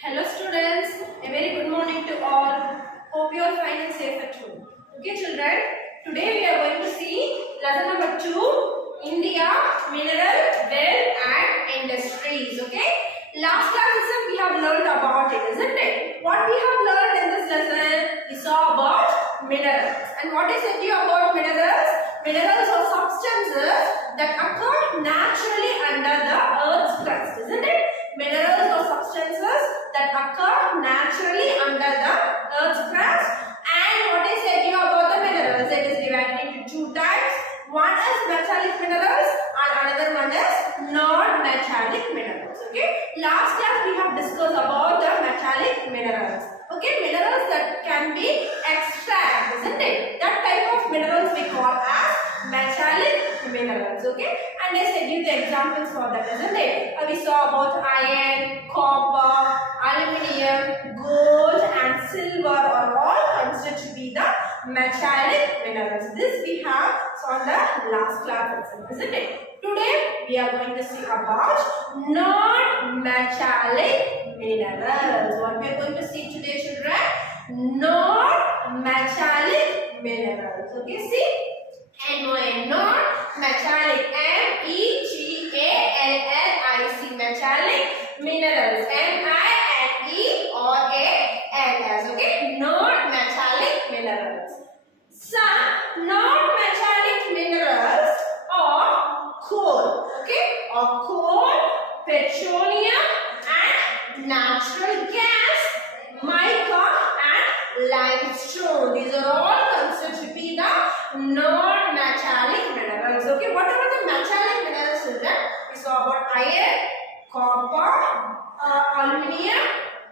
Hello students, a very good morning to all. Hope you are fine and safe at home. Okay children, today we are going to see lesson number 2, India, Mineral, Wealth and Industries. Okay, last class we have learned about it, isn't it? What we have learned in this lesson, we saw about minerals. And what I said to you about minerals? Minerals are substances that occur naturally under the earth's crust, isn't it? Minerals are substances that occur naturally under the earth's crust. And what I said to you about the minerals, it is divided into two types. One is metallic minerals and another one is non-metallic minerals. Okay, last class we have discussed about the metallic minerals. Okay, minerals that can be extracted, isn't it? That type of minerals we call as metallic minerals. Okay, and I said you the examples for that, isn't it? We saw about iron, copper, aluminium, gold and silver are all considered to be the metallic minerals. This we have saw in the last class, isn't it? Today we are going to see about non-metallic minerals. What we are going to see today, children? Non-metallic minerals. Okay, see? Non-metallic, M-E-T-A-L-L-I-C, metallic minerals, M-I-N-E-R-A-L-S. Okay, non-metallic minerals. Some non-metallic minerals are coal, okay, or coal, petroleum and natural gas, mica and limestone. These are all considered to be the non-metallic minerals. Okay, what about the metallic minerals, children? We saw about iron, copper, aluminium,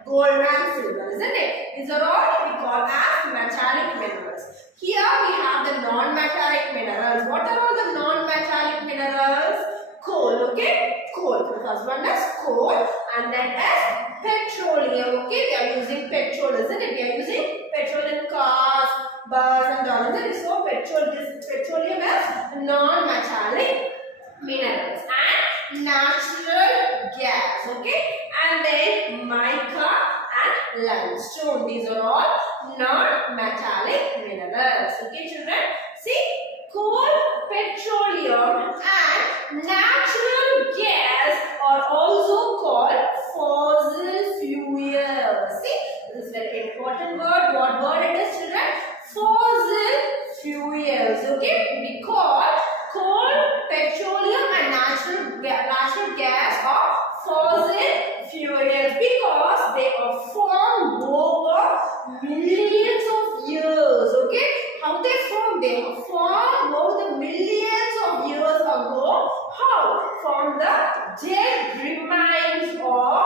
gold and silver, isn't it? These are all we call as metallic minerals. Here we have the non-metallic minerals. What are all the non-metallic minerals? Coal, okay? Coal. The first one is coal and then is petroleum. Okay, we are using petrol, isn't it? We are using petrol in cars, bus and all, isn't it? So petroleum is non-metallic minerals and natural gas, okay? And then mica and limestone. These are all non-metallic minerals. Okay, children? See, coal, petroleum and natural gas are also called fossil fuels. See, this is a very important word. What word it is, children? Fossil fuels. Okay, we call coal, petroleum and natural gas are fossil fuels because they are formed over millions of years. Okay, how they form? They are formed over the millions of years ago. How? From the dead remains of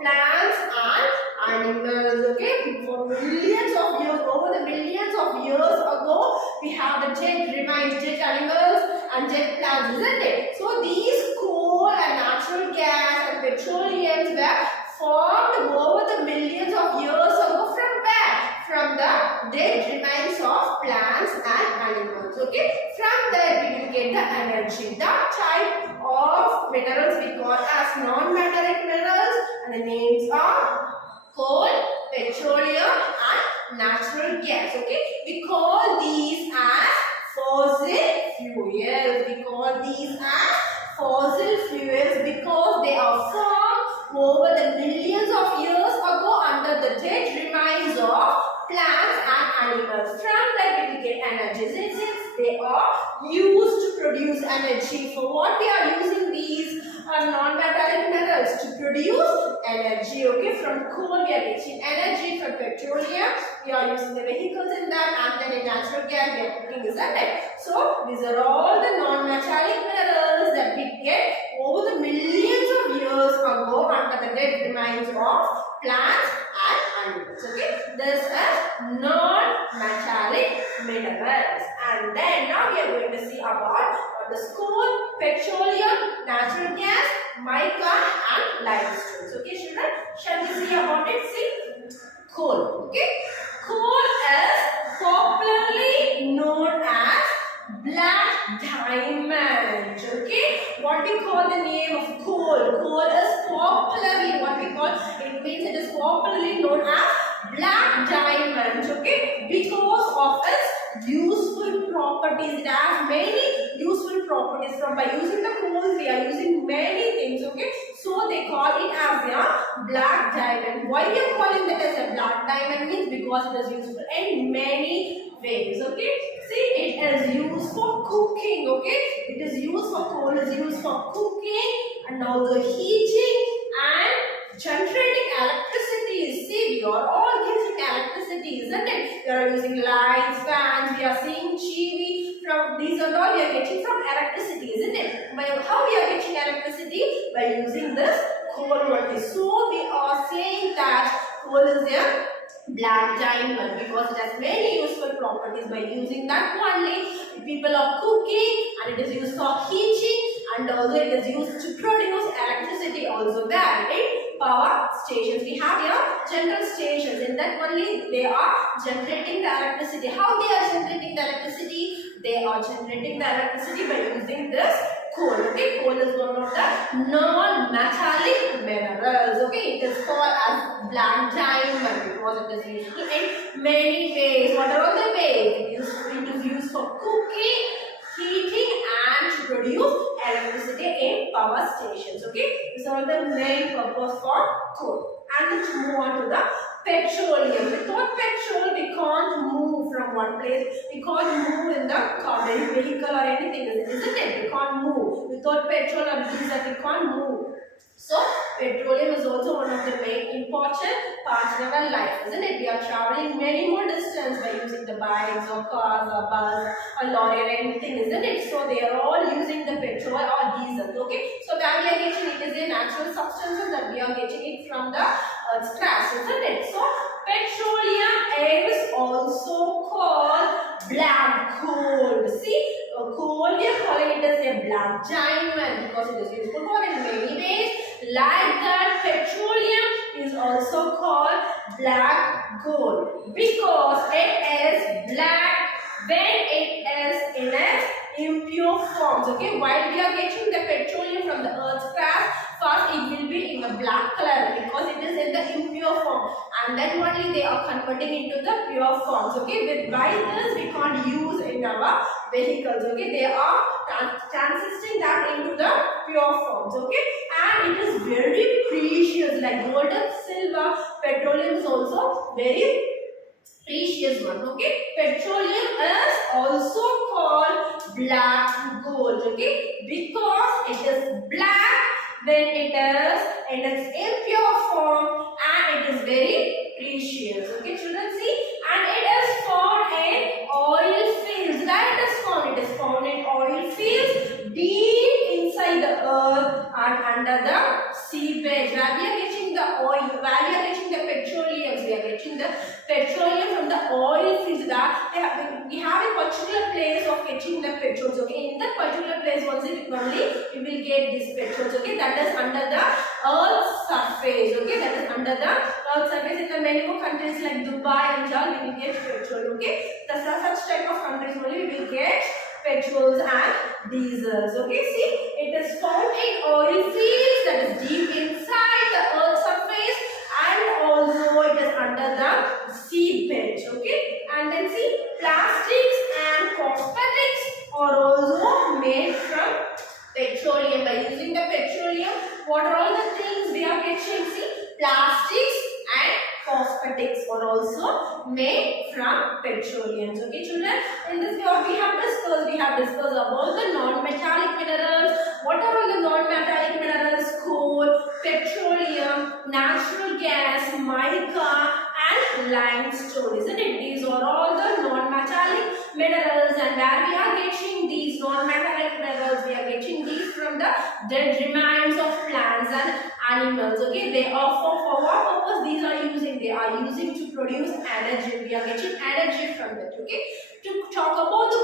plants and animals. Okay, for millions of years, over the millions of years ago, we have the dead remains, dead animals and dead plants, isn't it? So these coal and natural gas and petroleum were formed over the millions of years ago. From where? From the dead remains of plants and animals. Okay, from there we will get the energy. That type of minerals we call as non-metallic minerals, and the names are coal, petroleum and natural gas. Okay, we call these as fossil fuels. We call these as fossil fuels because they are formed over the millions of years ago under the dead remains of plants and animals. From that we will get energy. Since they are used to produce energy. For what we are using these non-metallic minerals? To produce energy. Okay, from coal we are getting energy, from petroleum we are using the vehicles in that, and then in natural gas we are cooking, isn't it? So these are all the non-metallic minerals that we get over the millions of years ago under the dead remains of plants and animals. Okay, this is non-metallic minerals. And then now we are going to see about the coal, petroleum, natural gas, mica and limestone. Okay, children, shall we see about it? See, coal. Okay, coal is popularly known as black diamond. Okay, what we call the name of coal? Coal is popularly what we call, it means it is popularly known as black diamond, okay, because of its useful properties. It has many useful properties. From by using the coals, we are using many things, okay. So they call it as a black diamond. Why we are calling that as a black diamond means because it is useful in many ways, okay. See, it is used for cooking, okay. It is used for coal, is used for cooking and also heating and generating electricity. See, we are all getting electricity, isn't it? We are using lights, fans, we are seeing TV. From these and all we are getting from electricity, isn't it? By how we are getting electricity? By using this coal only. So we are saying that coal is a black diamond because it has many useful properties. By using that only, people are cooking and it is used for heating and also it is used to produce electricity also there in power stations. We have here general stations. In that only they are generating the electricity. How they are generating the electricity? They are generating the electricity by using this coal. Okay, coal is one of the non-metallic minerals. Okay, it is called as black diamond because it is used in many ways. What are all the ways? It is used for cooking, heating and to produce electricity in power stations. Okay, these are all the main purpose for coal. And let's move on to the petroleum. Without petrol, we can't move from one place. We can't move in the car, vehicle or anything, isn't it? We can't move. Without petrol or diesel, we can't move. So, petroleum is also one of the main important parts of our life, isn't it? We are traveling many more distance by using the bikes or cars or bus or lorry or anything, isn't it? So, they are all using the petrol or diesel, okay? So, that we are getting, it is a natural substances that we are getting it from the earth's crust, isn't it? So, petroleum is also called black gold. See, coal we are calling it as a black diamond because it is useful for in many ways. Like that, petroleum is also called black gold because it is black when it is in its impure forms. Okay, while we are getting the petroleum from the earth's crust, first it will be in a black color because it is in the impure form, and then only they are converting into the pure forms. Okay, with by this we can't use in our vehicles. Okay, they are transitioning that into the pure forms. Okay, and it is very precious like gold and silver. Petroleum is also very precious one. Okay, petroleum is also called black gold. Okay, because it is black when it is in its impure form and it is very precious. Okay, children, see, and it is found in oil fields. Where it is found? It is found in oil fields deep inside the earth and under the seabed. Where we are getting the oil, where we are getting the petroleum, we are getting the petroleum from the oil fields. That we have a particular place of getting the petrols. Okay, in that particular place only we will get this petrols. Okay, that is under the earth's surface. Okay, that is under the earth's surface. In the many more countries like Dubai and all, we will get petrol. Okay, such type of countries only we will get petrols and diesels. Okay, see, it is found in oil fields that is deep inside the earth's surface and also it is under the seabed. Okay, and then see, plastics and cosmetics are also made from petroleum. By using the petroleum, what are all the things we are getting? See, plastics and cosmetics are also made from petroleum. Okay, children, in this what we have discussed about the non-metallic minerals. What are all the non-metallic minerals? Coal, petroleum, natural gas, mica and limestone, isn't it? These are all the non-metallic minerals, and where we are getting these non-metallic minerals, we are getting these from the dead remains of plants and animals. Okay, they are for what purpose these are using? They are using to produce energy. We are getting energy from it. Okay, to talk about the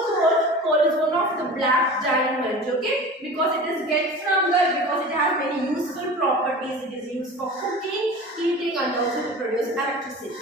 coal is one of the black diamonds. Okay, because it is get from the, because it has many useful properties. It is used for cooking, heating and also to produce electricity.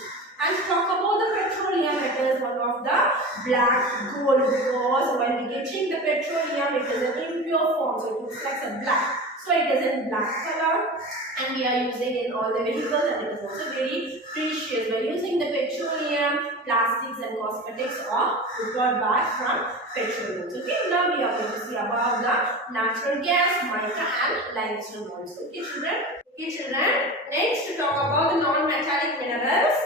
And talk about the petroleum, it is one of the black gold because when we getting the petroleum, it is an impure form, so it looks like a black. So it is in black color and we are using in all the vehicles, and it is also very precious. We are using the petroleum, plastics and cosmetics are got back from petroleum. Okay, now we are going to see about the natural gas, mica and limestone also. Okay children? Okay children, next to talk about the non-metallic minerals,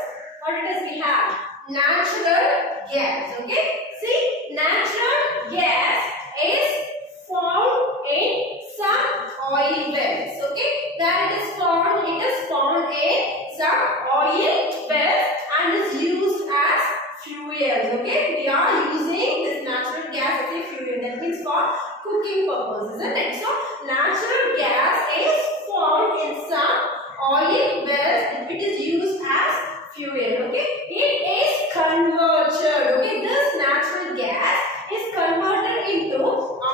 what it is we have? Natural gas. Okay, see, natural gas is found in some oil wells. Okay, where it is found in some oil wells and is used as fuel. Okay, we are using this natural gas as a fuel. That means for cooking purposes, isn't it? So natural gas is found in some oil wells. It is used as fuel. Okay, it is converted. Okay, this natural gas is converted into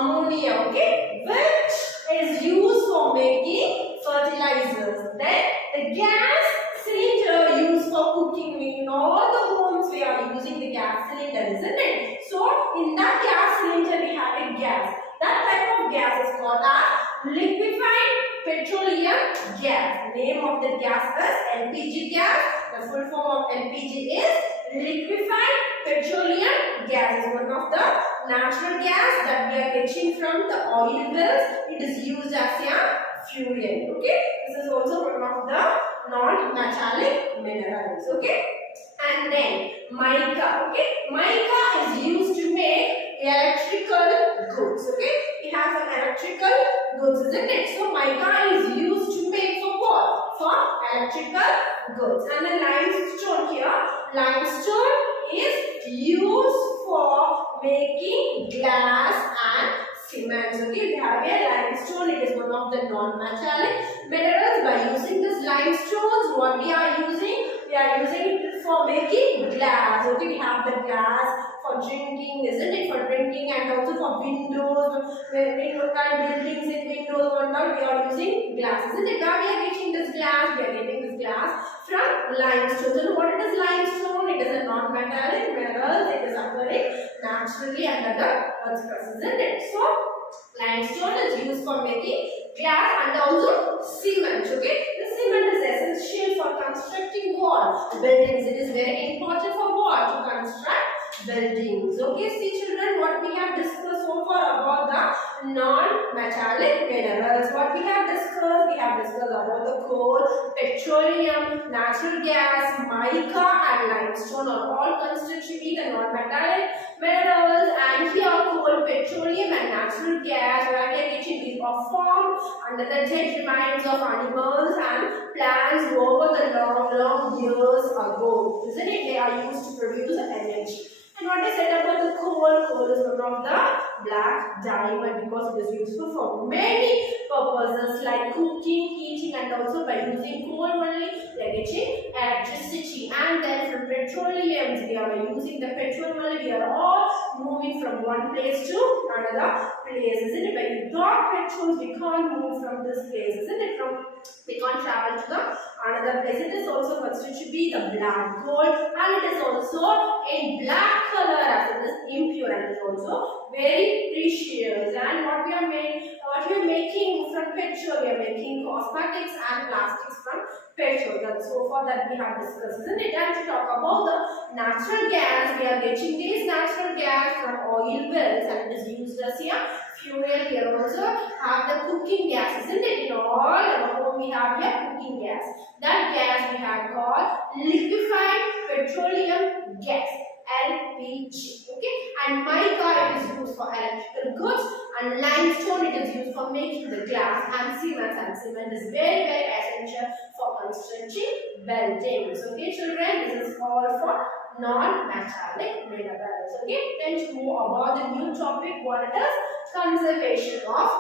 ammonia. Okay, which is used for making fertilizers. Then the gas cylinder used for cooking. In all the homes we are using the gas cylinder, isn't it? So in that gas cylinder we have a gas. That type of gas is called as liquefied petroleum gas. The name of the gas is LPG gas. The full form of LPG is liquefied petroleum gas. Is one of the natural gas that we are getting from the oil wells. It is used as a fuel. Okay, this is also one of the non-metallic minerals. Okay, and then mica. Okay, mica is used to make electrical goods. Okay, we have some electrical goods, isn't it? So mica is used to make for what? For electrical goods. And the limestone here, limestone is used for making glass and cement. Okay, we have here limestone. It is one of the non-metallic minerals. By using this limestone, what we are using? We are using it for making glass. Okay, we have the glass for drinking, isn't it? For drinking and also for windows. When we look at buildings in windows, whatnot, we are using glass, isn't it? Now we are getting this glass. We are getting this glass from limestone. So what is limestone? It is a non-metallic mineral. It is occurring naturally under the earth's crust, isn't it? So limestone is used for making glass and also cement. Okay, the cement is essential for constructing what? Buildings. It is very important for what? To construct buildings. Okay, see children, what we have discussed so far about the non-metallic minerals. What we have discussed? We have discussed about the coal, petroleum, natural gas, mica and limestone are all considered to be the non-metallic minerals. And here coal, petroleum and natural gas, where we are getting, these are formed under the dead remains of animals and plants over the long years ago. Isn't it? They are used to produce energy. And what I said about the coal, coal is one of the black diamond because it is useful for many purposes like cooking, heating, and also by using coal only we are getting electricity. And then from petroleum, we are using the petrol only, we are all moving from one place to another place, isn't it? When you drop petrol, we can't move from this place, isn't it? We can't travel to the another place. It is also considered to be the black gold, and it is also in black color as it is impure and it is also very precious. And what we are making from petrol, we are making cosmetics and plastics from petrol. That's so far that we have discussed, isn't it? And to talk about the natural gas, we are getting this natural gas from oil wells and it is used as a fuel. Here also have the cooking gas, isn't it? In all our home we have here cooking gas. That gas we have called liquefied petroleum gas, LPG. Okay, and mica it is used for electrical goods, and limestone it is used for making the glass and cement. And cement is very essential for constructing buildings. Okay, children, this is all for non-metallic minerals. Okay, then to move about the new topic, what it is? Conservation of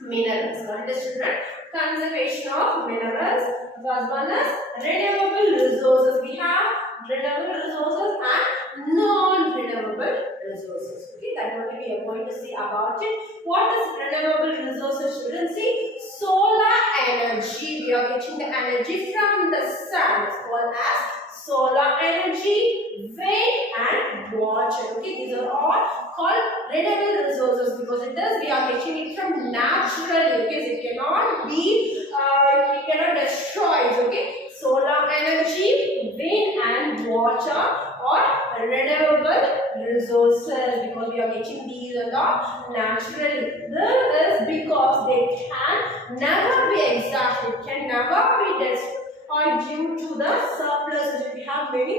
minerals. What it is, children? Conservation of minerals. The first one is renewable resources. We have renewable resources and non-renewable resources. Okay, that is what we are going to see about it. What is renewable resources, children? See, solar energy. We are getting the energy from the sun. It's called as solar energy, wind and water. Okay, these are all called renewable resources because it is we are getting it from naturally. Okay, so it cannot be it cannot destroy. Okay, solar energy, wind and water or renewable resources because we are getting these and all naturally. This is because they can never be exact. It can never be destroyed due to the surplus which we have very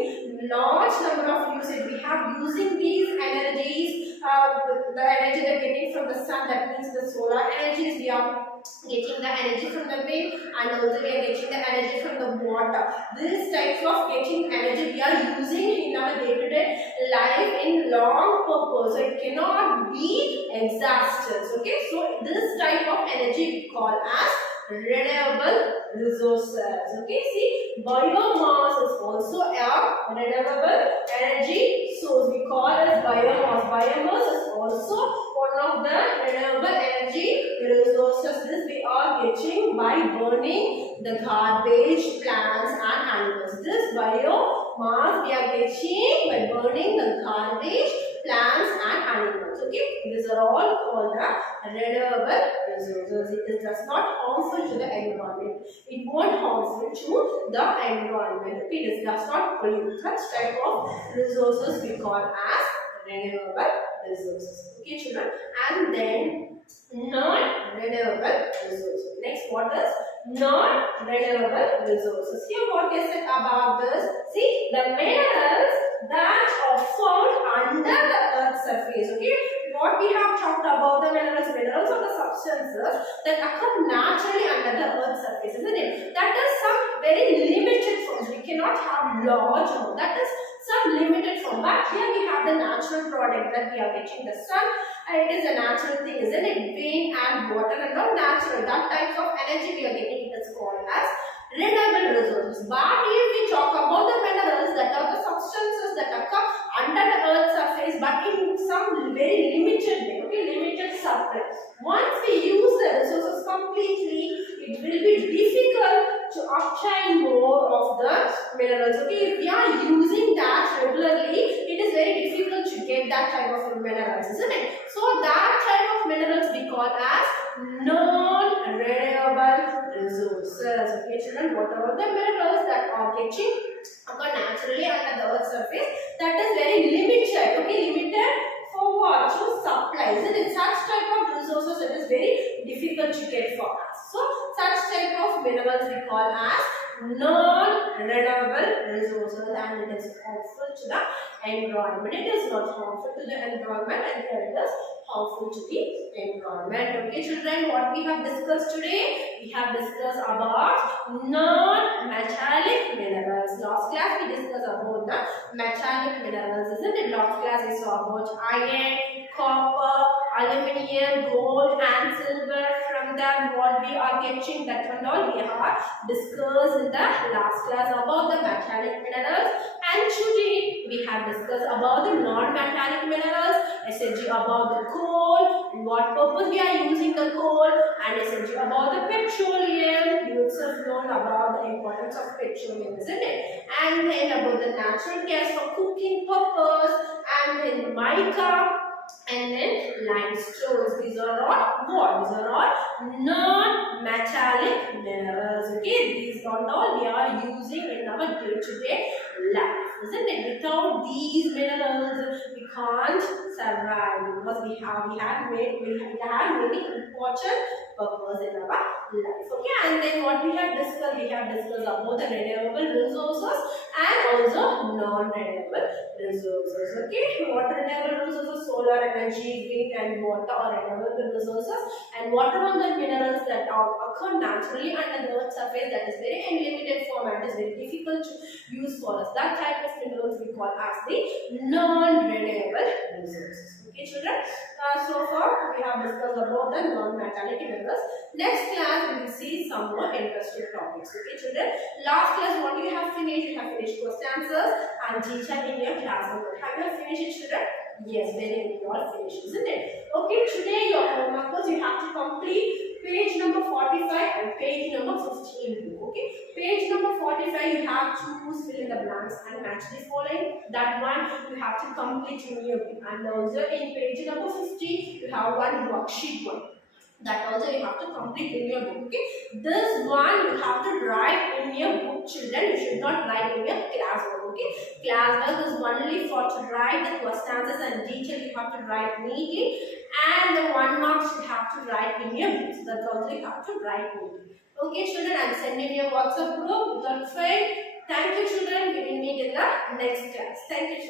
large number of usage. We have using these energies, the energy that getting from the sun, that means the solar energies. We are getting the energy from the wind and also we are getting the energy from the water. These types of getting energy we are using in our day-to-day life in long purpose. So it cannot be exhausted. Okay, so this type of energy we call as renewable resources. Okay, see, biomass is also a renewable energy source. We call it biomass. Biomass is also one of the renewable energy resources. This we are getting by burning the garbage, plants and animals. This biomass we are getting by burning the garbage, plants and animals. Okay, these are all called the renewable resources. It does not harmful to the environment. It won't harmful to the environment. Okay, it does not pollute. Such type of resources we call as renewable resources. Okay, children. And then non-renewable resources. Next, what is non-renewable resources? Here, what they said about this? See, the minerals that are found under the earth's surface. Okay, what we have talked about the minerals. Minerals are the substances that occur naturally under the earth's surface, isn't it? That is some very limited forms. We cannot have large amount. That is some limited form. But here we have the natural product that we are getting the sun. And it is a natural thing, isn't it? Wind and water and all natural. That type of energy we are getting, it is called as renewable resources. But if we talk about the minerals, that are the substances that occur under the earth's surface, but in some very limited way, okay, limited supply. Once we use the resources completely, it will be difficult to obtain more of the minerals. Okay, if we are using that regularly, it is very difficult to get that type of minerals, isn't it? So that type of minerals we call as non-renewable resources. Okay, children, what are the minerals that are getting occur naturally under the earth's surface? That is very limited. Okay, limited for what? To supply. Isn't it? Such type of resources it is very difficult to get for us. So such type of minerals we call as non-renewable resources, and it is harmful to the environment. It is not harmful to the environment, and it is harmful to the environment. Okay, children, what we have discussed today? We have discussed about non-metallic minerals. Last class we discussed about the metallic minerals, isn't it? Last class we saw about iron, copper, aluminium, gold and silver. From them what we are getting, that and all we have discussed in the last class about the metallic minerals. And today we have discussed about the non-metallic minerals, essentially about the coal, and what purpose we are using the coal, and essentially about the petroleum. You also know about the importance of petroleum, isn't it? And then about the natural gas for cooking purpose, and then mica, and then limestones. These are all what? These are all non-metallic minerals. Okay, these are all we are using in our day-to-day life, isn't it? Without these minerals, we can't survive because we have many important purpose in our life. Okay, and then what we have discussed? We have discussed about the renewable resources and also non-renewable resources. Okay, what renewable resources? Solar energy, wind and water are renewable resources, and what are the minerals that occur naturally under the earth's surface, that is very limited form and is very difficult to use for us. That type of minerals we call as the non-renewable resources. Okay, children. So far we have discussed about the non-metallic minerals. Next class we will see some more interesting topics. Okay, children. Last class what you have finished? You have finished question answers and teacher in your class. Have you finished it, children? Yes, very good. You all finished, isn't it? Okay, today your homework was you have to complete page number 45 and page number 50 in book. Okay, page number 45 you have to fill in the blanks and match the following. That one you have to complete in your book, and also in page number 50 you have one worksheet one. That also you have to complete in your book. Okay, this one you have to write in your book, children. You should not write in your classwork. Okay, classwork is only for to write the question answers and detail. You have to write neatly, and the 1 mark you have to write in your book. So that's also you have to write neatly. Okay, children, I'm sending you a WhatsApp group. Don't fail. Thank you, children. We will meet in the next class. Thank you, children.